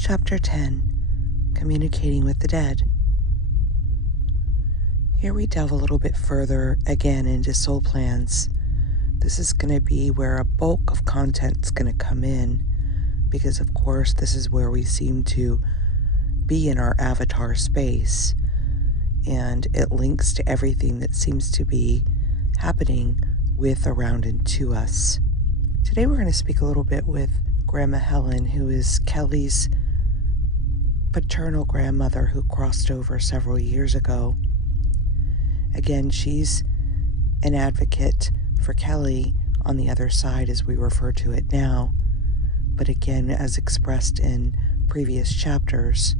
Chapter 10, Communicating with the Dead. Here we delve a little bit further again into soul plans. This is going to be where a bulk of content is going to come in, because of course this is where we seem to be in our avatar space, and it links to everything that seems to be happening with, around, and to us. Today we're going to speak a little bit with Grandma Helen, who is Kelly's paternal grandmother who crossed over several years ago. Again, she's an advocate for Kelly on the other side, as we refer to it now. But again, as expressed in previous chapters,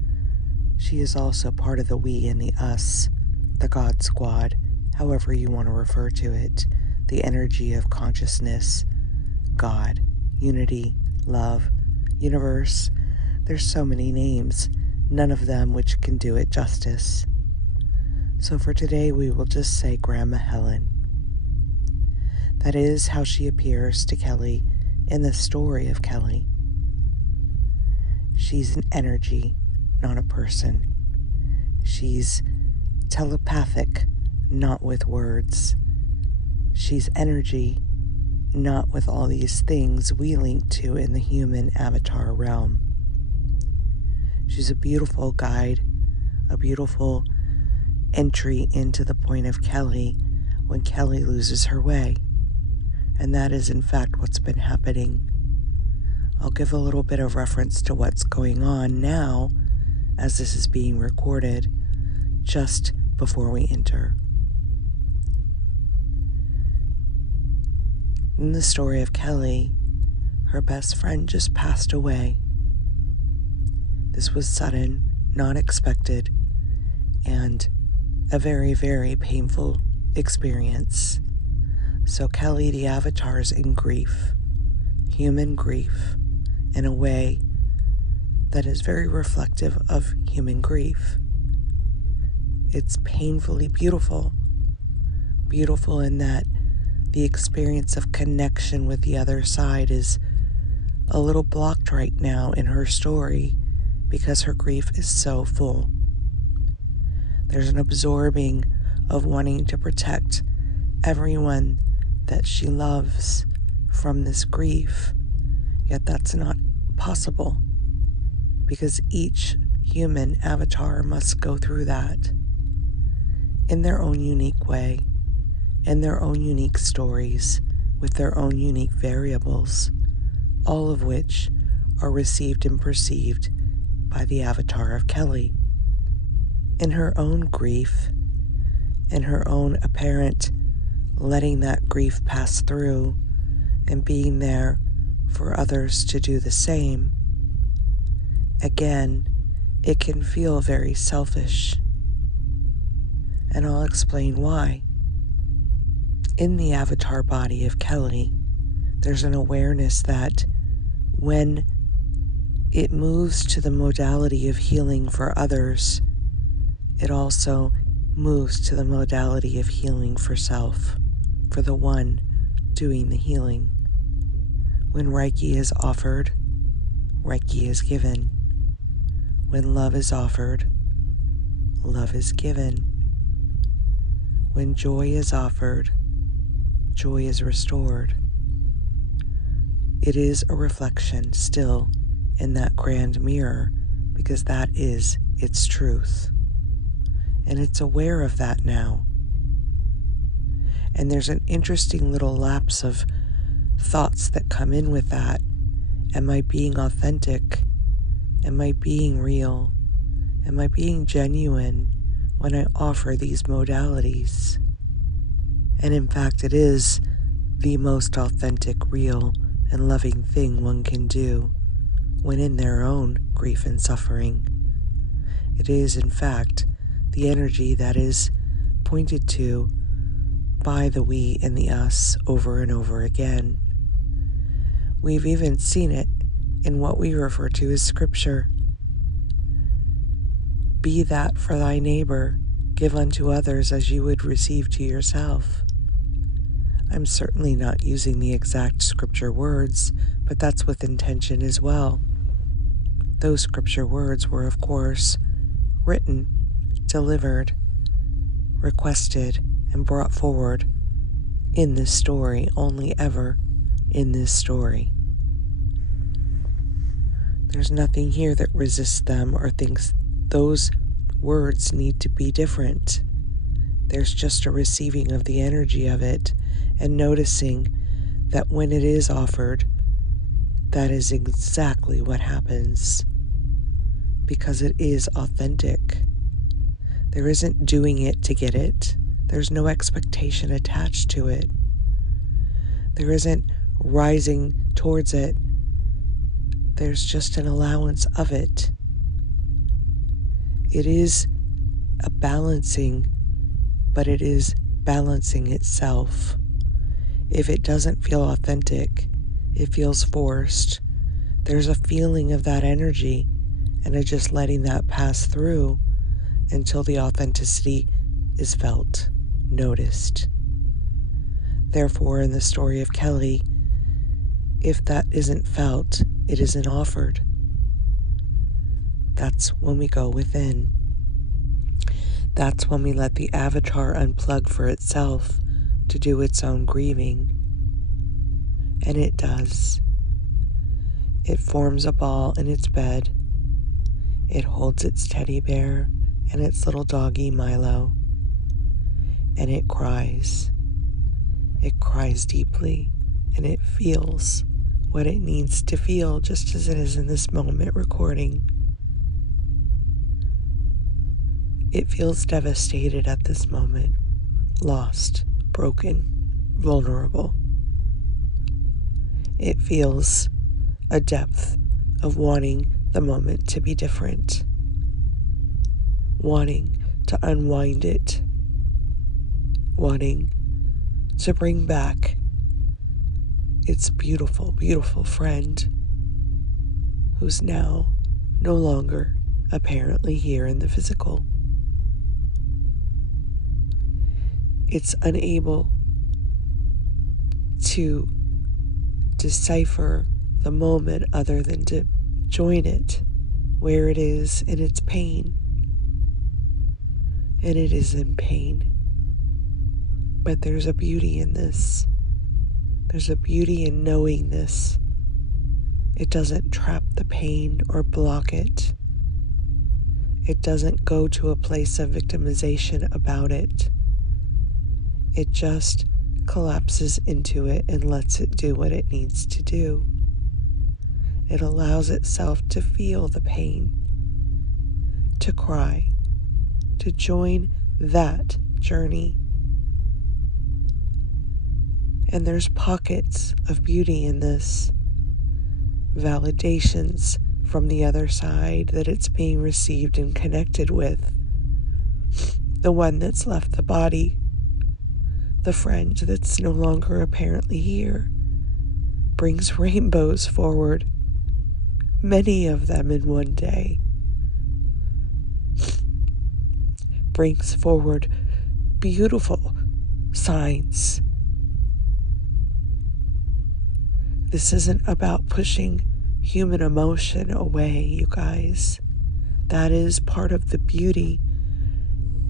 she is also part of the we and the us, the God Squad, however you want to refer to it, the energy of consciousness, God, unity, love, universe. There's so many names, none of them which can do it justice. So for today, we will just say Grandma Helen. That is how she appears to Kelly in the story of Kelly. She's an energy, not a person. She's telepathic, not with words. She's energy, not with all these things we link to in the human avatar realm. She's a beautiful guide, a beautiful entry into the point of Kelly when Kelly loses her way. And that is in fact what's been happening. I'll give a little bit of reference to what's going on now as this is being recorded just before we enter. In the story of Kelly, her best friend just passed away. This was sudden, not expected, and a very, very painful experience. So Kelly, the avatar, is in grief, human grief, in a way that is very reflective of human grief. It's painfully beautiful. Beautiful in that the experience of connection with the other side is a little blocked right now in her story because her grief is so full. There's an absorbing of wanting to protect everyone that she loves from this grief, yet that's not possible because each human avatar must go through that in their own unique way, in their own unique stories, with their own unique variables, all of which are received and perceived by the avatar of Kelly. In her own grief, in her own apparent letting that grief pass through and being there for others to do the same, again, it can feel very selfish. And I'll explain why. In the avatar body of Kelly, there's an awareness that when it moves to the modality of healing for others, it also moves to the modality of healing for self, for the one doing the healing. When Reiki is offered, Reiki is given. When love is offered, love is given. When joy is offered, joy is restored. It is a reflection still in that grand mirror because that is its truth. And it's aware of that now. And there's an interesting little lapse of thoughts that come in with that. Am I being authentic? Am I being real? Am I being genuine when I offer these modalities? And in fact, it is the most authentic, real, and loving thing one can do when in their own grief and suffering. It is, in fact, the energy that is pointed to by the we and the us over and over again. We've even seen it in what we refer to as scripture. Be that for thy neighbor, give unto others as you would receive to yourself. I'm certainly not using the exact scripture words, but that's with intention as well. Those scripture words were, of course, written, delivered, requested, and brought forward in this story, only ever in this story. There's nothing here that resists them or thinks those words need to be different. There's just a receiving of the energy of it and noticing that when it is offered, that is exactly what happens, because it is authentic. There isn't doing it to get it. There's no expectation attached to it. There isn't rising towards it. There's just an allowance of it. It is a balancing, but it is balancing itself. If it doesn't feel authentic, it feels forced. There's a feeling of that energy, and of just letting that pass through until the authenticity is felt, noticed. Therefore, in the story of Kelly, if that isn't felt, it isn't offered. That's when we go within. That's when we let the avatar unplug for itself to do its own grieving. And it does. It forms a ball in its bed. It holds its teddy bear and its little doggy Milo. And it cries. It cries deeply, and it feels what it needs to feel, just as it is in this moment recording. It feels devastated at this moment, lost, broken, vulnerable. It feels a depth of wanting the moment to be different, wanting to unwind it, wanting to bring back its beautiful, beautiful friend who's now no longer apparently here in the physical. It's unable to decipher the moment other than to join it where it is in its pain. And it is in pain. But there's a beauty in this. There's a beauty in knowing this. It doesn't trap the pain or block it. It doesn't go to a place of victimization about it. It just collapses into it and lets it do what it needs to do. It allows itself to feel the pain, to cry, to join that journey. And there's pockets of beauty in this, validations from the other side that it's being received and connected with. The one that's left the body, the friend that's no longer apparently here, brings rainbows forward, many of them in one day. Brings forward beautiful signs. This isn't about pushing human emotion away, you guys. That is part of the beauty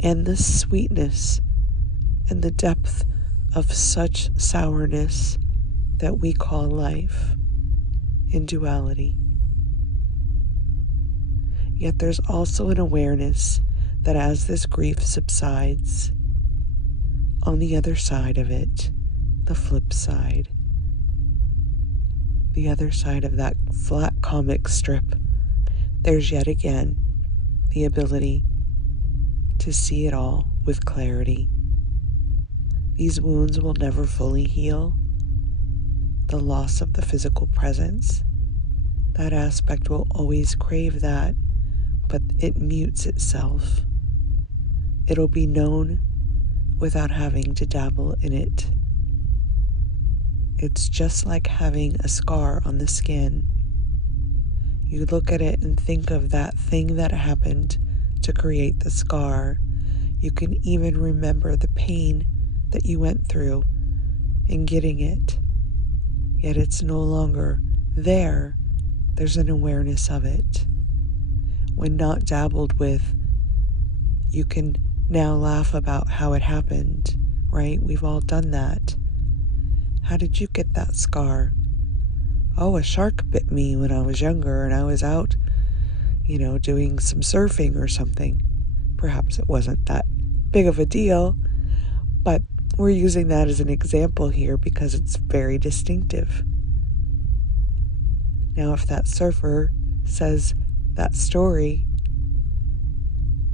and the sweetness and the depth of such sourness that we call life in duality. Yet there's also an awareness that as this grief subsides, on the other side of it, the flip side, the other side of that flat comic strip, there's yet again the ability to see it all with clarity. These wounds will never fully heal. The loss of the physical presence, that aspect will always crave that, but it mutes itself. It'll be known without having to dabble in it. It's just like having a scar on the skin. You look at it and think of that thing that happened to create the scar. You can even remember the pain that you went through in getting it. Yet it's no longer there. There's an awareness of it. when not dabbled with, you can now laugh about how it happened, right? We've all done that. How did you get that scar? Oh, a shark bit me when I was younger and I was out, doing some surfing or something. Perhaps it wasn't that big of a deal, but we're using that as an example here because it's very distinctive. Now, if that surfer says that story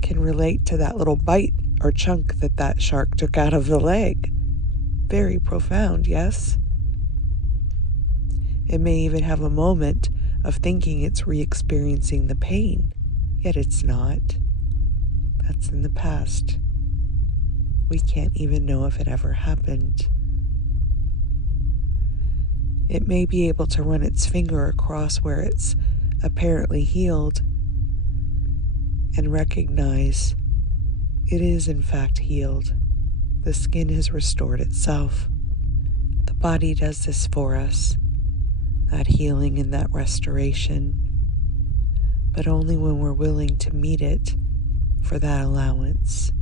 can relate to that little bite or chunk that shark took out of the leg, very profound, yes? It may even have a moment of thinking it's re-experiencing the pain, yet it's not. That's in the past. We can't even know if it ever happened. It may be able to run its finger across where it's apparently healed and recognize it is in fact healed. The skin has restored itself. The body does this for us, that healing and that restoration, but only when we're willing to meet it for that allowance.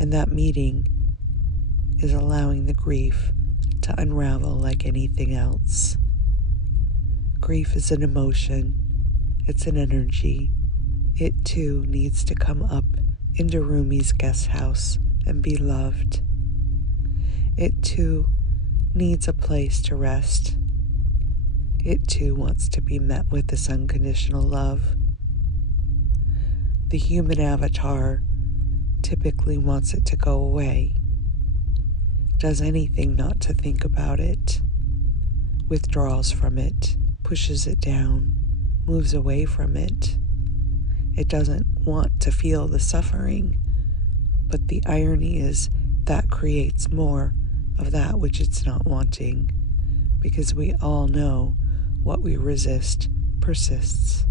And that meeting is allowing the grief to unravel like anything else. Grief is an emotion. It's an energy. It too needs to come up into Rumi's guest house and be loved. It too needs a place to rest. It too wants to be met with this unconditional love. The human avatar typically wants it to go away, does anything not to think about it, withdraws from it, pushes it down, moves away from it. It doesn't want to feel the suffering, but the irony is that creates more of that which it's not wanting, because we all know what we resist persists.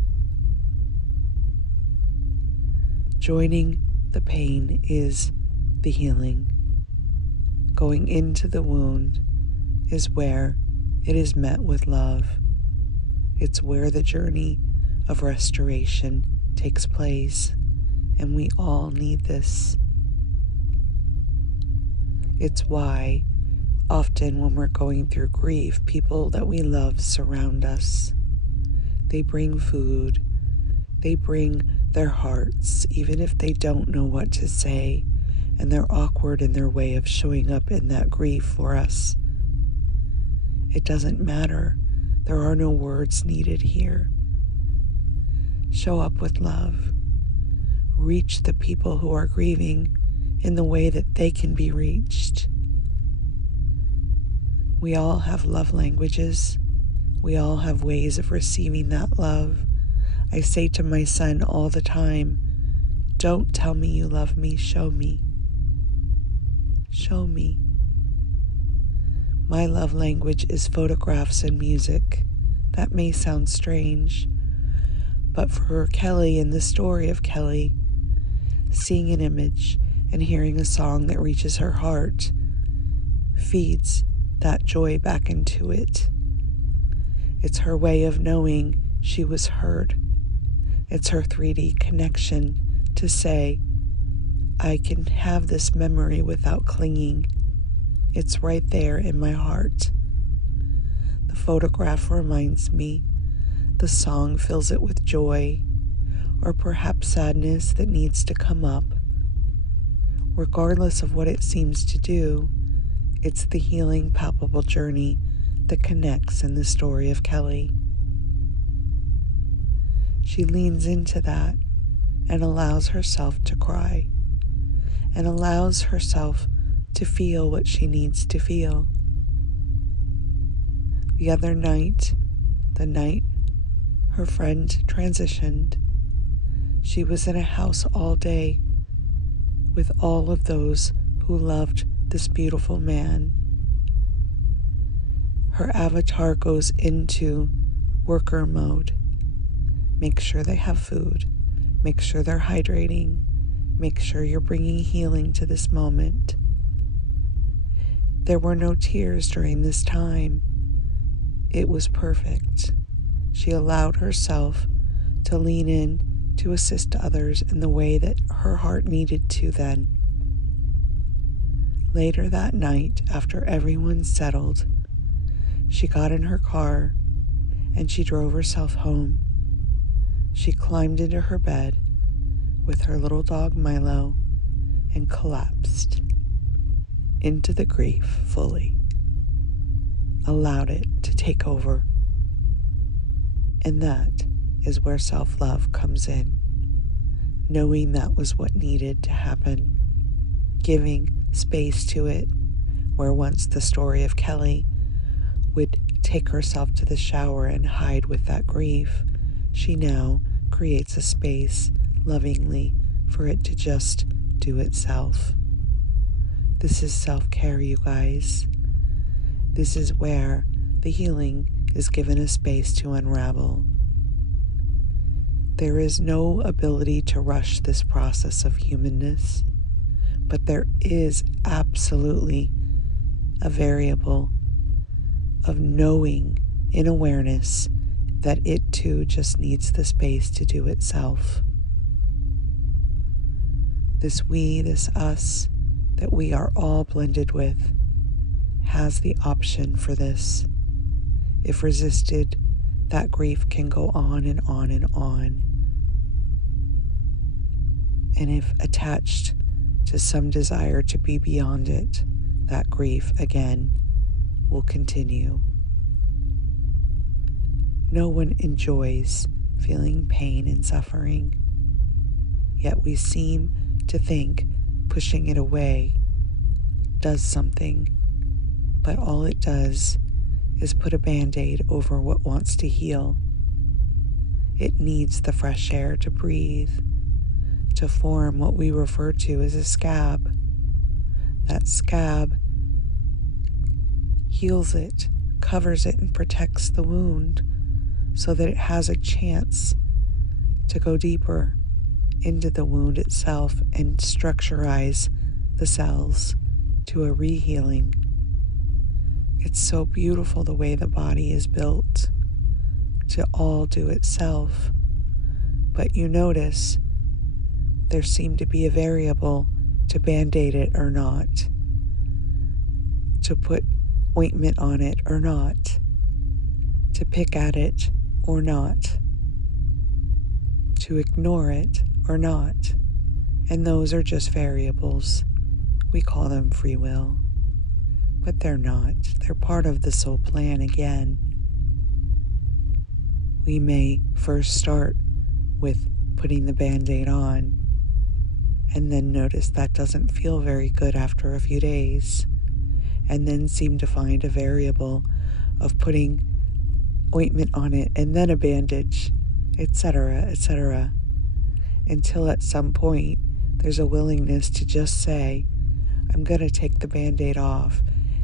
Joining the pain is the healing. Going into the wound is where it is met with love. It's where the journey of restoration takes place, and we all need this. It's why often when we're going through grief, people that we love surround us. They bring food. They bring their hearts, even if they don't know what to say, and they're awkward in their way of showing up in that grief for us. It doesn't matter. There are no words needed here. Show up with love. Reach the people who are grieving in the way that they can be reached. We all have love languages. We all have ways of receiving that love. I say to my son all the time, don't tell me you love me, show me. Show me. My love language is photographs and music. That may sound strange, but for Kelly, in the story of Kelly, seeing an image and hearing a song that reaches her heart feeds that joy back into it. It's her way of knowing she was heard. It's her 3D connection to say, I can have this memory without clinging. It's right there in my heart. The photograph reminds me. The song fills it with joy, or perhaps sadness that needs to come up. Regardless of what it seems to do, it's the healing, palpable journey that connects in the story of Kelly. She leans into that and allows herself to cry, and allows herself to feel what she needs to feel. The other night, the night her friend transitioned, she was in a house all day with all of those who loved this beautiful man. Her avatar goes into worker mode. Make sure they have food. Make sure they're hydrating. Make sure you're bringing healing to this moment. There were no tears during this time. It was perfect. She allowed herself to lean in to assist others in the way that her heart needed to then. Later that night, after everyone settled, she got in her car and she drove herself home. She climbed into her bed with her little dog Milo and collapsed into the grief fully, allowed it to take over. And that is where self-love comes in, knowing that was what needed to happen, giving space to it, where once the story of Kelly would take herself to the shower and hide with that grief, she now creates a space lovingly for it to just do itself. This is self-care, you guys. This is where the healing is given a space to unravel. There is no ability to rush this process of humanness, but there is absolutely a variable of knowing in awareness that it too just needs the space to do itself. This we, this us, that we are all blended with, has the option for this. If resisted, that grief can go on and on and on. And if attached to some desire to be beyond it, that grief again will continue. No one enjoys feeling pain and suffering, yet we seem to think pushing it away does something, but all it does is put a band-aid over what wants to heal. It needs the fresh air to breathe, to form what we refer to as a scab. That scab heals it, covers it, and protects the wound so that it has a chance to go deeper into the wound itself and structurize the cells to a rehealing. It's so beautiful the way the body is built to all do itself. But you notice there seemed to be a variable to band-aid it or not, to put ointment on it or not, to pick at it or not, to ignore it or not. And those are just variables. We call them free will. But they're not. They're part of the soul plan again. We may first start with putting the band-aid on and then notice that doesn't feel very good after a few days, and then seem to find a variable of putting ointment on it and then a bandage, etc., etc., until at some point there's a willingness to just say, I'm going to take the band-aid off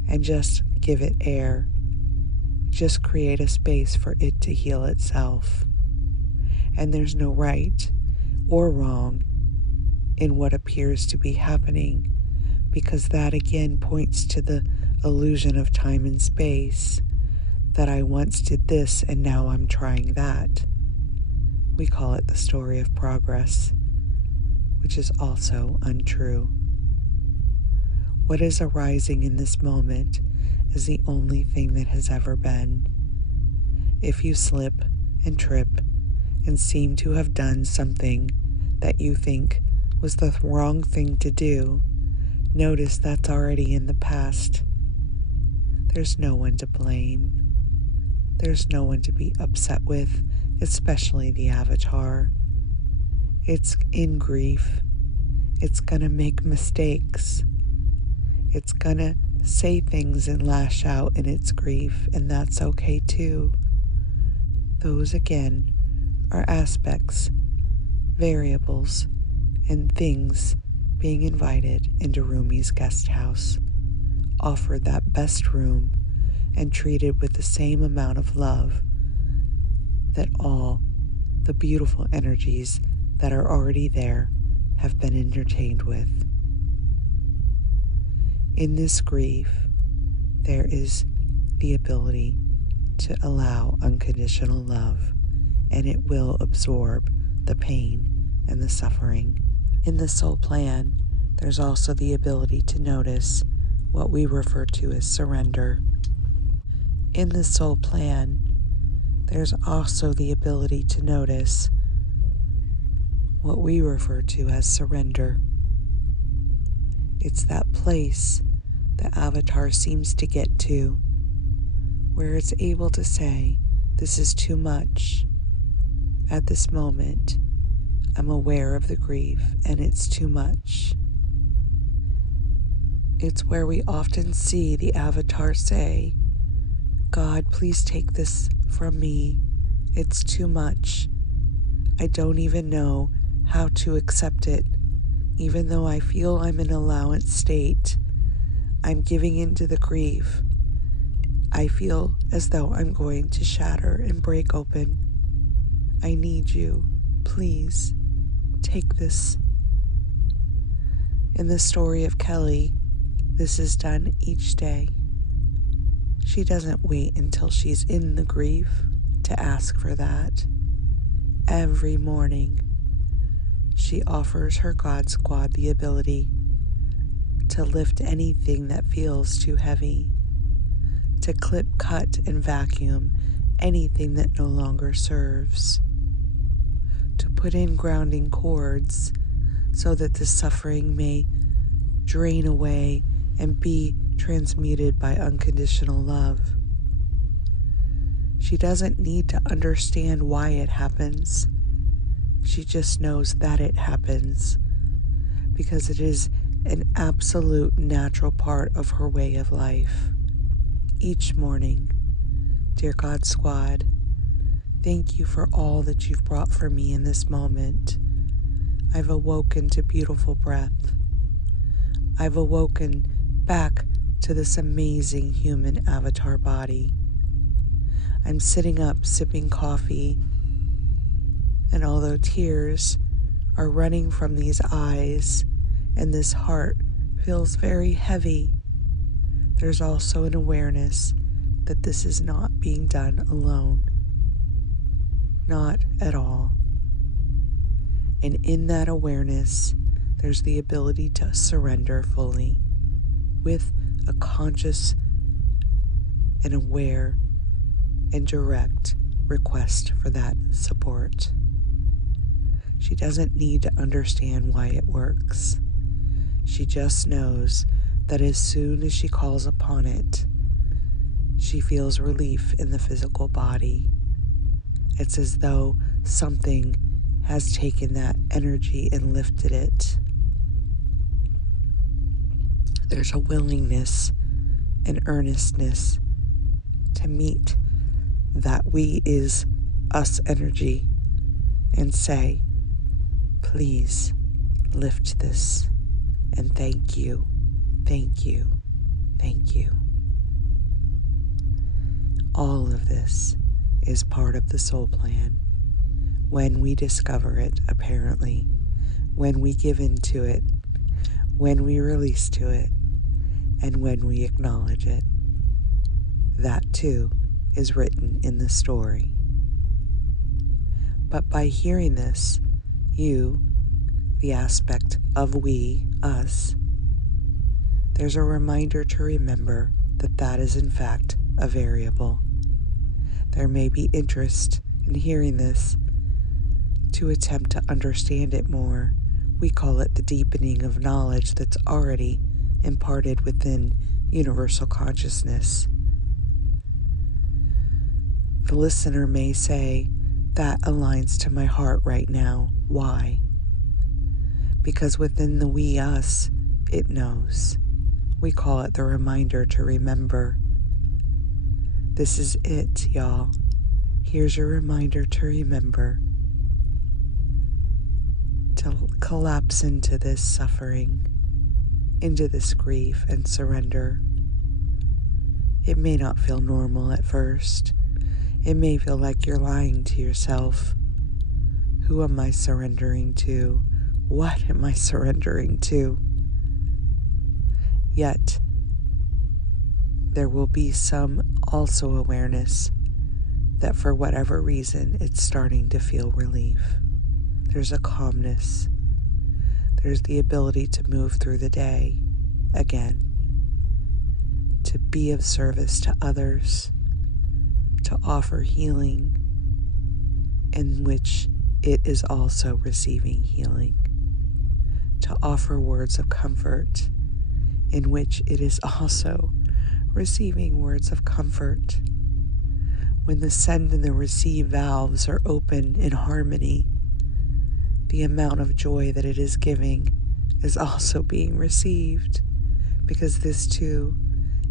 and just give it air. Just create a space for it to heal itself. And there's no right or wrong in what appears to be happening, because that again points to the illusion of time and space, that I once did this and now I'm trying that. We call it the story of progress, which is also untrue. What is arising in this moment is the only thing that has ever been. If you slip and trip and seem to have done something that you think was the wrong thing to do, notice that's already in the past. There's no one to blame. There's no one to be upset with, especially the avatar. It's in grief. It's gonna make mistakes. It's gonna say things and lash out in its grief, and that's okay too. Those again are aspects, variables, and things being invited into Rumi's guest house, offered that best room, and treated with the same amount of love that all the beautiful energies that are already there have been entertained with. In this grief, there is the ability to allow unconditional love and it will absorb the pain and the suffering. In the soul plan, there's also the ability to notice what we refer to as surrender. In the soul plan, there's also the ability to notice what we refer to as surrender. It's that place the avatar seems to get to where it's able to say, this is too much. At this moment, I'm aware of the grief and it's too much. It's where we often see the avatar say, God, please take this from me. It's too much. I don't even know how to accept it. Even though I feel I'm in allowance state, I'm giving into the grief. I feel as though I'm going to shatter and break open. I need you. Please take this. In the story of Kelly, this is done each day. She doesn't wait until she's in the grief to ask for that. Every morning, she offers her God Squad the ability to lift anything that feels too heavy, to clip, cut, and vacuum anything that no longer serves, to put in grounding cords so that the suffering may drain away and be transmuted by unconditional love. She doesn't need to understand why it happens. She just knows that it happens because it is an absolute natural part of her way of life. Each morning, dear God Squad, thank you for all that you've brought for me in this moment. I've awoken to beautiful breath. I've awoken back to this amazing human avatar body. I'm sitting up sipping coffee, and although tears are running from these eyes and this heart feels very heavy, there's also an awareness that this is not being done alone. Not at all. And in that awareness, there's the ability to surrender fully with a conscious and aware and direct request for that support. She doesn't need to understand why it works. She just knows that as soon as she calls upon it, she feels relief in the physical body. It's as though something has taken that energy and lifted it. There's a willingness and earnestness to meet that we is us energy and say, please lift this and thank you, thank you, thank you. All of this is part of the soul plan. When we discover it, apparently, when we give into it, when we release to it, and when we acknowledge it. That too is written in the story. But by hearing this, you, the aspect of we, us, there's a reminder to remember that that is in fact a variable. There may be interest in hearing this to attempt to understand it more. We call it the deepening of knowledge that's already imparted within universal consciousness. The listener may say, that aligns to my heart right now. Why? Because within the we, us, it knows. We call it the reminder to remember. This is it, y'all. Here's your reminder to remember. To collapse into this suffering, into this grief and surrender. It may not feel normal at first. It may feel like you're lying to yourself. Who am I surrendering to? What am I surrendering to? Yet, there will be some also awareness that for whatever reason, it's starting to feel relief. There's a calmness. There's the ability to move through the day again, to be of service to others, to offer healing, in which it is also receiving healing, to offer words of comfort, in which it is also receiving words of comfort. When the send and the receive valves are open in harmony, the amount of joy that it is giving is also being received, because this too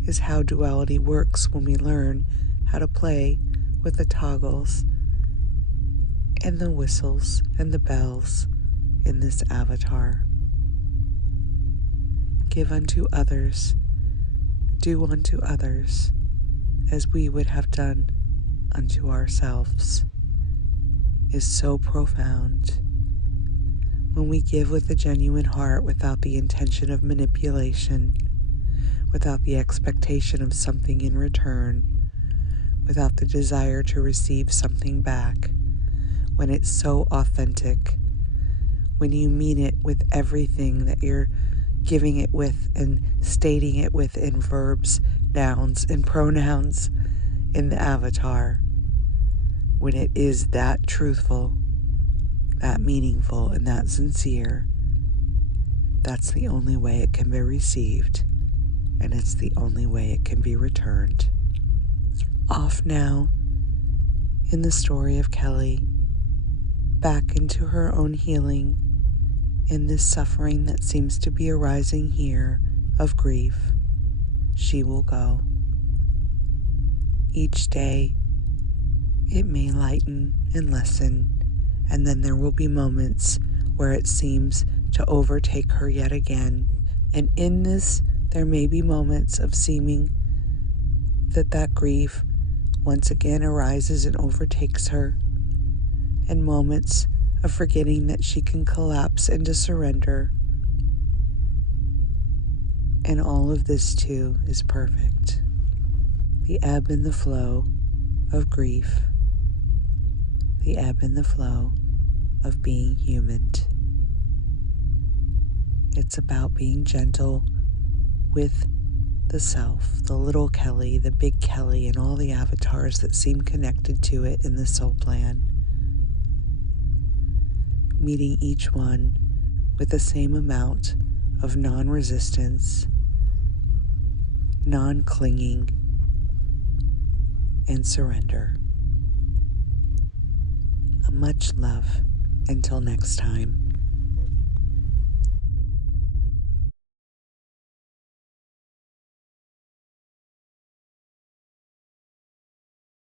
is how duality works when we learn how to play with the toggles and the whistles and the bells in this avatar. Give unto others, do unto others, as we would have done unto ourselves, is so profound. When we give with a genuine heart without the intention of manipulation, without the expectation of something in return, without the desire to receive something back, when it's so authentic, when you mean it with everything that you're giving it with and stating it with in verbs, nouns, and pronouns in the avatar, when it is that truthful, that meaningful, and that sincere, that's the only way it can be received, and it's the only way it can be returned. Off now in the story of Kelly, back into her own healing in this suffering that seems to be arising here of grief. She will go. Each day it may lighten and lessen, and then there will be moments where it seems to overtake her yet again. And in this, there may be moments of seeming that grief once again arises and overtakes her, and moments of forgetting that she can collapse into surrender. And all of this too is perfect. The ebb and the flow of grief, the ebb and the flow of being human. It's about being gentle with the self, the little Kelly, the big Kelly, and all the avatars that seem connected to it in the soul plan. Meeting each one with the same amount of non-resistance, non-clinging, and surrender. Much love. Until next time.